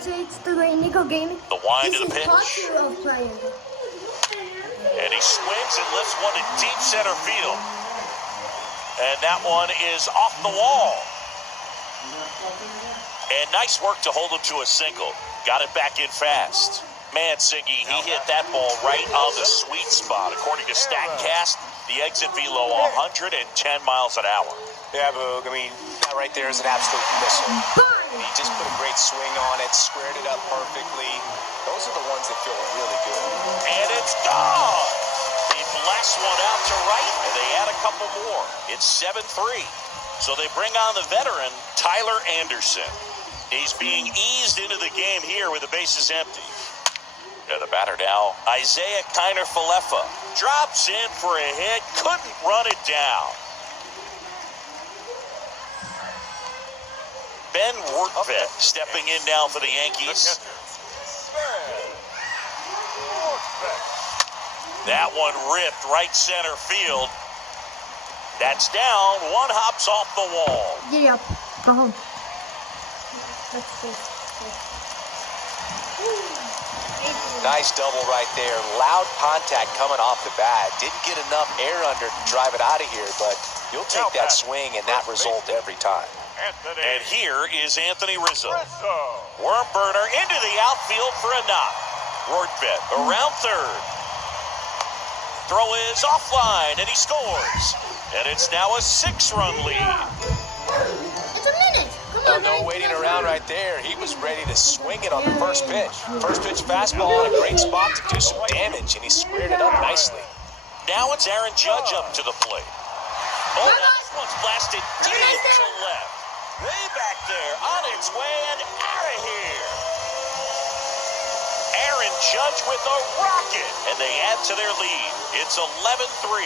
show22 Nico Gaming. The wind This of the is pitch. part 2 of playing. And he swings and lifts one to deep center field. And that one is off the wall. And nice work to hold him to a single. Got it back in fast. Man, Siggy, he hit that ball right on the sweet spot. According to StatCast, the exit velo 110 miles an hour. Yeah, Boog. I mean, that right there is an absolute missile. He just put a great swing on it, squared it up perfectly. Those are the ones that feel really good. And it's gone. He blasts one out to right, and they add a couple more. It's 7-3. So they bring on the veteran, Tyler Anderson. He's being eased into the game here with the bases empty. And the batter now, Isaiah Kiner-Falefa. Drops in for a hit, couldn't run it down. Ben Workvet stepping in now for the Yankees. That one ripped right center field. That's down. One hops off the wall. Yeah, go home. Let's see. Nice double right there. Loud contact coming off the bat. Didn't get enough air under to drive it out of here, but you'll take that swing and that result every time. And here is Anthony Rizzo. Worm burner into the outfield for a knock. Rortvet around third. Throw is offline, and he scores. And it's now a 6-run lead. It's a minute. Come on, No waiting around right there. He was ready to swing it on the first pitch. First pitch fastball in a great spot to do some damage, and he squared it up nicely. Now it's Aaron Judge up to the plate. Oh, now this one's blasted deep to left. Way back there, on its way and out of here. Aaron Judge with a rocket, and they add to their lead. It's 11-3.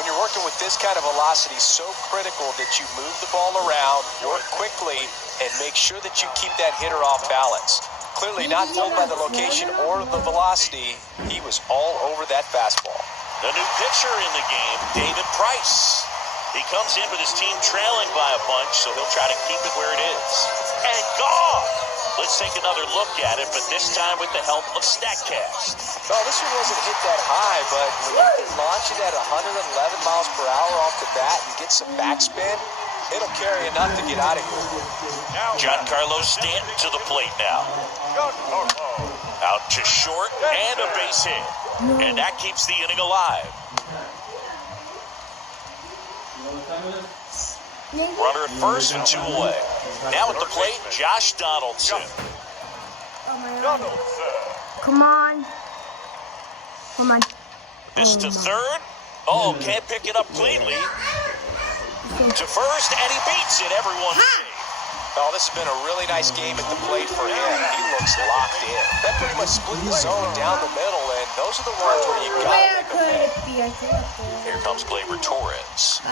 When you're working with this kind of velocity, so critical that you move the ball around, work quickly, and make sure that you keep that hitter off balance. Clearly not fooled by the location or the velocity. He was all over that fastball. The new pitcher in the game, David Price. He comes in with his team trailing by a bunch, so he'll try to keep it where it is. And gone! Let's take another look at it, but this time with the help of StatCast. No, this one wasn't hit that high, but when you can launch it at 111 miles per hour off the bat and get some backspin, it'll carry enough to get out of here. Giancarlo Stanton to the plate now. Out to short and a base hit. And that keeps the inning alive. Runner at first and 2 away. Now at the plate, Josh Donaldson. Oh my God. Come on. Come on. This to third. Oh, can't pick it up cleanly. To first, and he beats it. Everyone's safe. Oh, this has been a really nice game at the plate for him. He looks locked in. That pretty much split the zone down the middle, and those are the ones where you got to make a play. Here comes Gleyber Torres.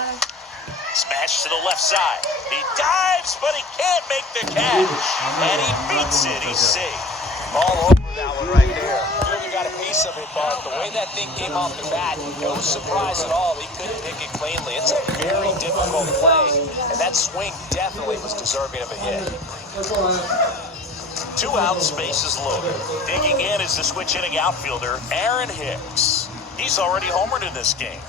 Smash to the left side. He dives, but he can't make the catch. And he beats it. He's safe. All over that one right there. Really got a piece of it, but the way that thing came off the bat, no surprise at all. He couldn't pick it cleanly. It's a very difficult play, and that swing definitely was deserving of a hit. 2 outs, bases loaded. Digging in is the switch hitting outfielder, Aaron Hicks. He's already homered in this game.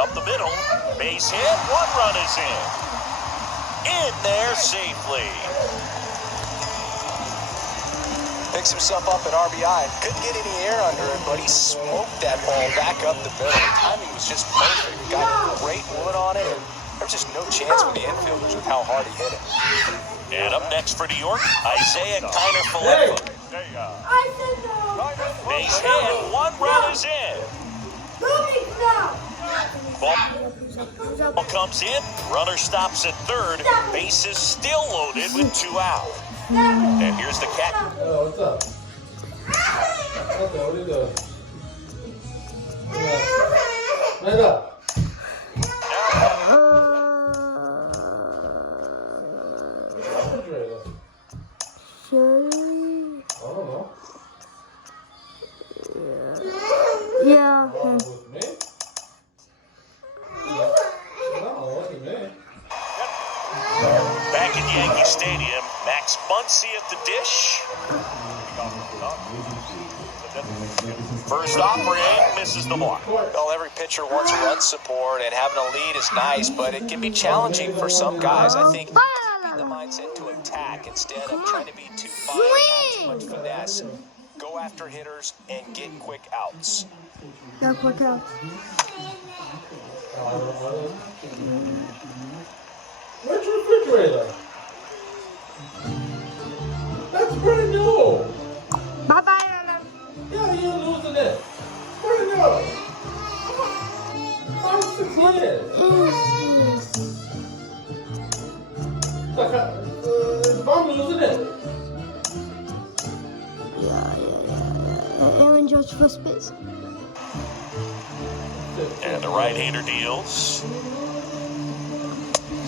Up the middle, base hit, 1 run is in. In there safely. Picks himself up at RBI. Couldn't get any air under it, but he smoked that ball back up the middle. The timing was just perfect. Got great wood on it, and there was just no chance for the infielders with how hard he hit it. And up next for New York, Isaiah Kiner-Falefa. Base hit, 1 run is in. Ball comes in, runner stops at third, bases still loaded with 2 out. And here's the cat. Oh, what's up? Okay, what are you doing? Stand up. I don't know. Yeah. With me? No, look at me. back at Yankee Stadium. Max Muncy at the dish. First offering misses the mark. Well, every pitcher wants run support, and having a lead is nice, but it can be challenging for some guys. I think keeping the mindset to attack instead of trying to be too fine, too much finesse. Go after hitters and get quick outs. Yeah, quick out. Where's your refrigerator? That's brand new. Bye-bye, Alan. Yeah, you're losing it. Brand new. 5 or 6 years. Like, I'm losing it. Aaron Judge first base. And the right-hander deals.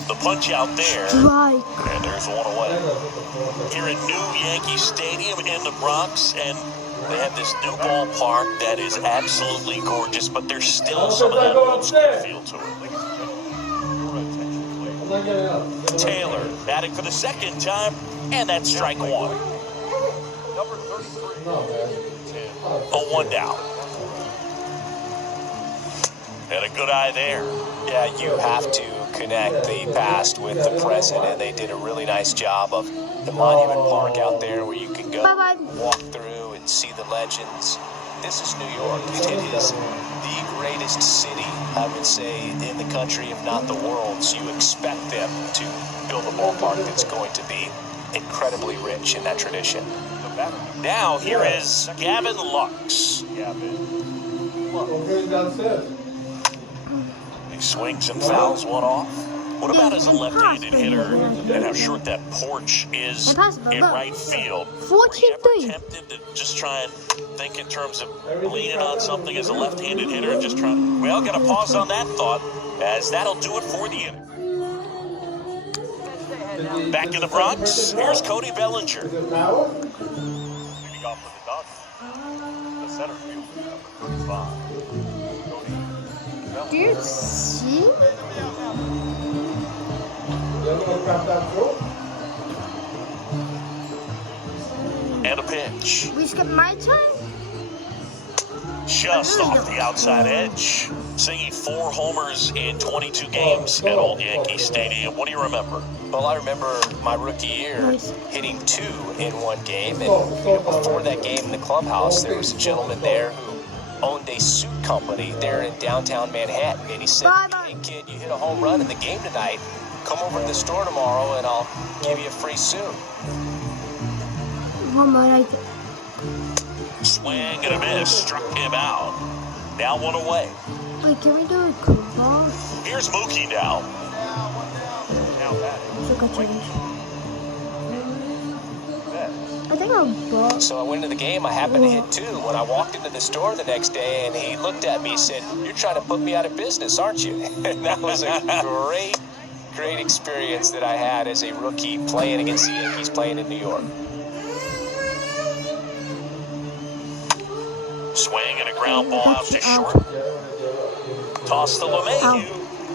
The punch out there. Strike. And there's one away. Here at New Yankee Stadium in the Bronx, and they have this new ballpark that is absolutely gorgeous, but there's still some of that old school feel to it. Taylor batting for the second time, and that's strike one. Number 33. No, man. A 1 down. And a good eye there. Yeah, you have to connect the past with the present, and they did a really nice job of the Monument Park out there where you can go walk through and see the legends. This is New York. It is the greatest city, I would say, in the country, if not the world. So you expect them to build a ballpark that's going to be incredibly rich in that tradition. Now here is Gavin Lux. Okay, downstairs. He swings and fouls one off. What about as a left-handed hitter and how short that porch is in right field? Were you ever tempted to just try and think in terms of leaning on something as a left-handed hitter and just trying? Well, got to pause on that thought, as that'll do it for the inning. Back in the Bronx, here's Cody Bellinger. Is it power? Leading off for the Dodgers, the center fielder, number 35. Do you see? You're gonna crack that throat? And a pitch. We skip my turn? Just off the outside edge. Singing 4 homers in 22 games at Old Yankee Stadium. What do you remember? Well, I remember my rookie year hitting 2 in one game, and before that game in the clubhouse, there was a gentleman there who owned a suit company there in downtown Manhattan, and he said, "Hey kid, you hit a home run in the game tonight. Come over to the store tomorrow, and I'll give you a free suit." Swing and a miss, struck him out. Now 1 away. Wait, can we do a curveball? Here's Mookie now. I think I'll ball. So I went into the game. I happened to hit 2 when I walked into the store the next day, and he looked at me and said, "You're trying to put me out of business, aren't you?" And that was a great experience that I had as a rookie playing against the Yankees, playing in New York. Swing and a ground ball out to short. Toss to LeMahieu.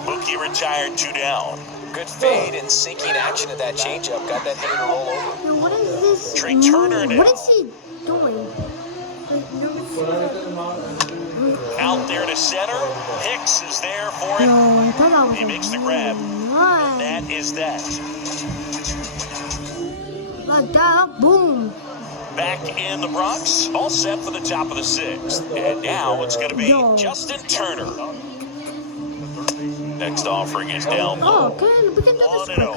Mookie retired 2 down. Good fade and sinking action of that changeup. Got that hitter to roll over. What is this? Trey Turner now. What is he doing? Out there to center. Hicks is there for it. He makes the grab. And that is that. Like that, boom. Back in the Bronx, all set for the top of the 6th. And now it's going to be Justin Turner. Next offering is down low. Oh, okay, we can do this 1-0.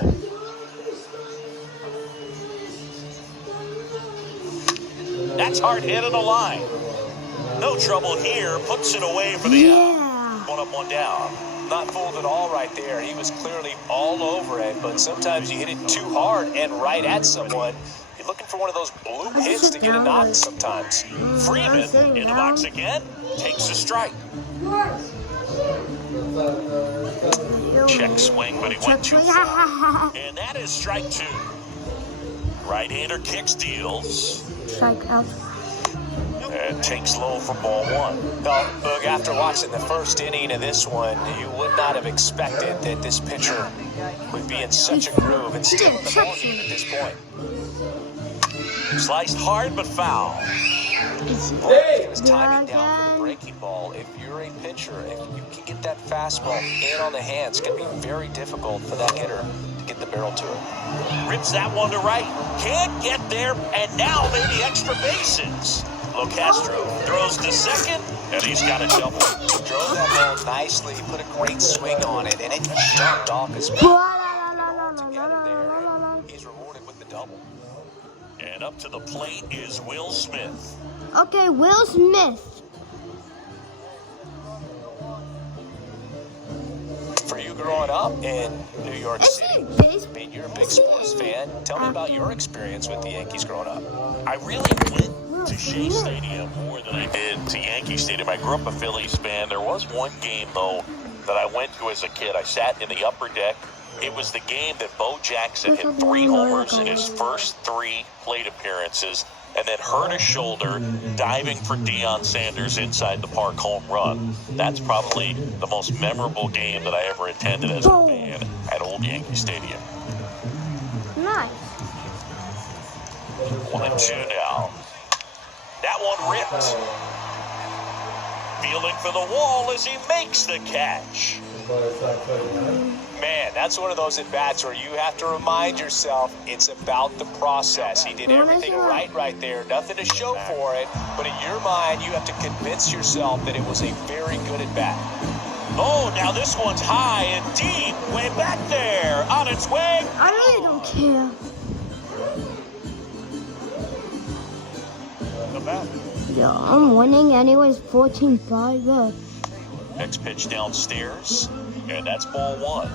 That's hard hit on the line. No trouble here. Puts it away for the out. 1 up, 1 down. Not fooled at all right there. He was clearly all over it, but sometimes you hit it too hard and right at someone. You're looking for one of those bloop hits to get a knock sometimes. Freeman in the box again. Takes a strike. Check swing, but he went too far. And that is strike 2. Right-hander kicks, deals. Strike out. And and takes low for ball one. Well, look, after watching the first inning of this one, you would not have expected that this pitcher would be in such a groove and still in the ballgame at this point. Sliced hard but foul. He was timing down for the breaking ball. If you're a pitcher, if you can get that fastball in on the hands, it's going to be very difficult for that hitter to get the barrel to it. Rips that one to right. Can't get there, and now maybe extra bases. Locastro throws to second, and he's got a double. Drove that ball nicely, put a great swing on it, and it jumped off his bat. Together there, and he's rewarded with the double. And up to the plate is Will Smith. Okay, Will Smith. For you growing up in New York Is City, he base? I mean, you're a big sports fan. Tell me about your experience with the Yankees growing up. I really went to Shea Stadium more than I did to Yankee Stadium. I grew up a Phillies fan. There was one game, though, that I went to as a kid. I sat in the upper deck. It was the game that Bo Jackson hit 3 homers in his first 3 plate appearances and then hurt his shoulder diving for Deion Sanders inside the park home run. That's probably the most memorable game that I ever attended as a fan at Old Yankee Stadium. Nice. 1-2 now. That one ripped. Fielding for the wall as he makes the catch. Man, that's one of those at-bats where you have to remind yourself it's about the process. He did everything right there. Nothing to show for it. But in your mind, you have to convince yourself that it was a very good at-bat. Oh, now this one's high and deep. Way back there. On its way. I really don't care. Yeah, I'm winning anyways, 14-5. Next pitch downstairs. And that's ball one.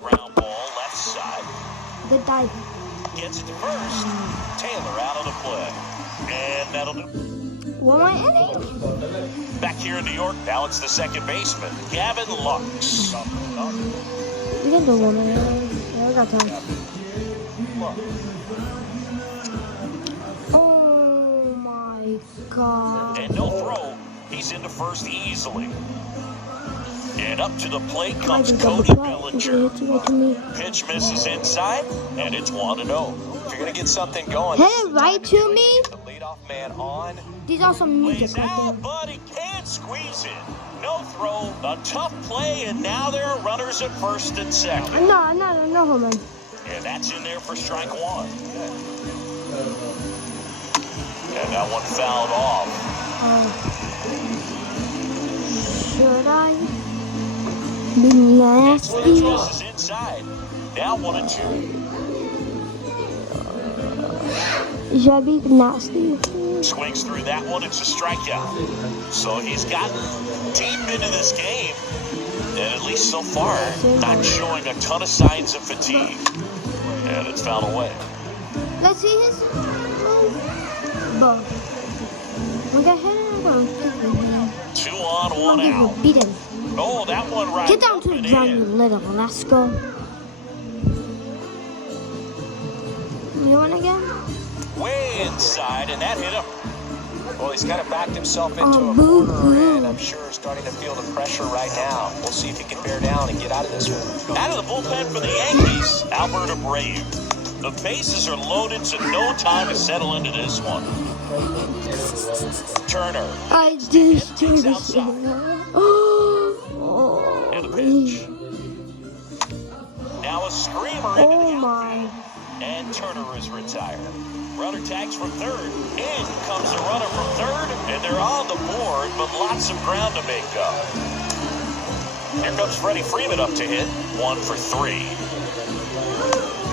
Ground ball left side. Good dive. Gets it to first. Taylor out of the play. And that'll do. What am I inning? Back here in New York, now it's the second baseman, Gavin Lux. You can do one more. Yeah, I got time. Oh my god. And no throw. He's into first easily. And up to the plate comes Cody Bellinger. Pitch misses inside, and it's 1-0. If you're going to get something going, Hit it right to me. the leadoff man on. These are some Lays music right out, there. but he can't squeeze it. No throw, a tough play, and now there are runners at first and second. No, hold on. And that's in there for strike one. And that one fouled off. Should I be nasty? Pitch misses inside. Now 1-2. Should I be nasty? Swings through that one. It's a strikeout. So he's gotten deep into this game. And at least so far, not showing a ton of signs of fatigue. And it's fouled away. Let's see his ball. We got hit and I'm 2 on, 1 out. beat him. Oh, that one right. Get down to up the and ground, you in. little. Let's go. You want again? Way inside, and that hit him. Well, he's kind of backed himself into a corner, and I'm sure starting to feel the pressure right now. We'll see if he can bear down and get out of this one. Out of the bullpen for the Yankees, Albert Abreu. The bases are loaded, so no time to settle into this one. Turner. I just Takes did outside. Oh, And the pitch. Now a screamer into oh the my. outfield. And Turner is retired. Runner tags from third. In comes the runner from third, and they're on the board, but lots of ground to make up. Here comes Freddie Freeman up to hit. 1 for 3.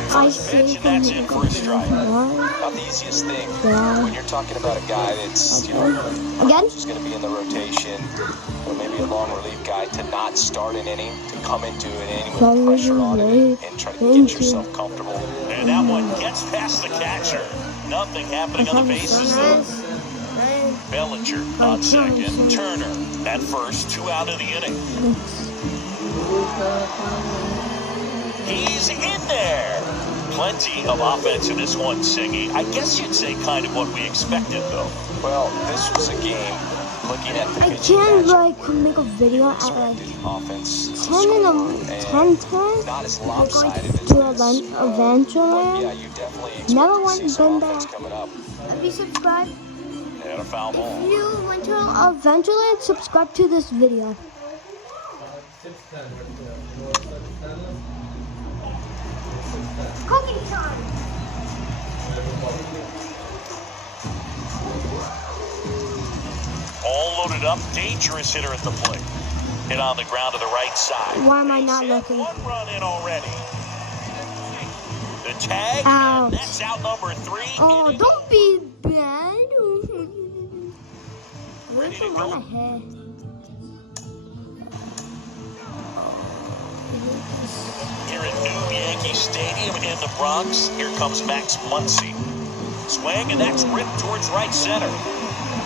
I First pitch, see and that's in for a strike. Not the easiest thing when you're talking about a guy that's, Again? who's going to be in the rotation, or maybe a long relief guy, to not start an inning, to come into an inning with pressure on it and try to get yourself comfortable. And that one gets past the catcher. Nothing happening on the bases, though. Bellinger on second. Turner at first. 2 out of the inning. He's in there. Plenty of offense in this one, Singy. I guess you'd say kind of what we expected, though. Well, this was a game looking at the I pitching can't matchup. like make a video at like Expected offense to 10 in the score, 10 and not as We're going lopsided as to this. Adventureland. Yeah, you definitely expect Never to went see some been offense there. coming up. If you subscribe, And a foul ball. if you went to Adventureland, subscribe to this video. 6-10. Cooking time. All loaded up, dangerous hitter at the plate. Hit on the ground to the right side. Why am I not Base hit, looking? One run in already. The tag, Ouch. and that's out number 3. Oh, Inning. don't be bad. Ready Where's to the go. one ahead? Here at New Yankee Stadium in the Bronx, here comes Max Muncy. Swing, and that's ripped towards right center.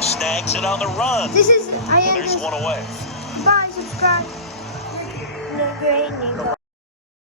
Snags it on the run. This is I And am there's just one away. bye, subscribe.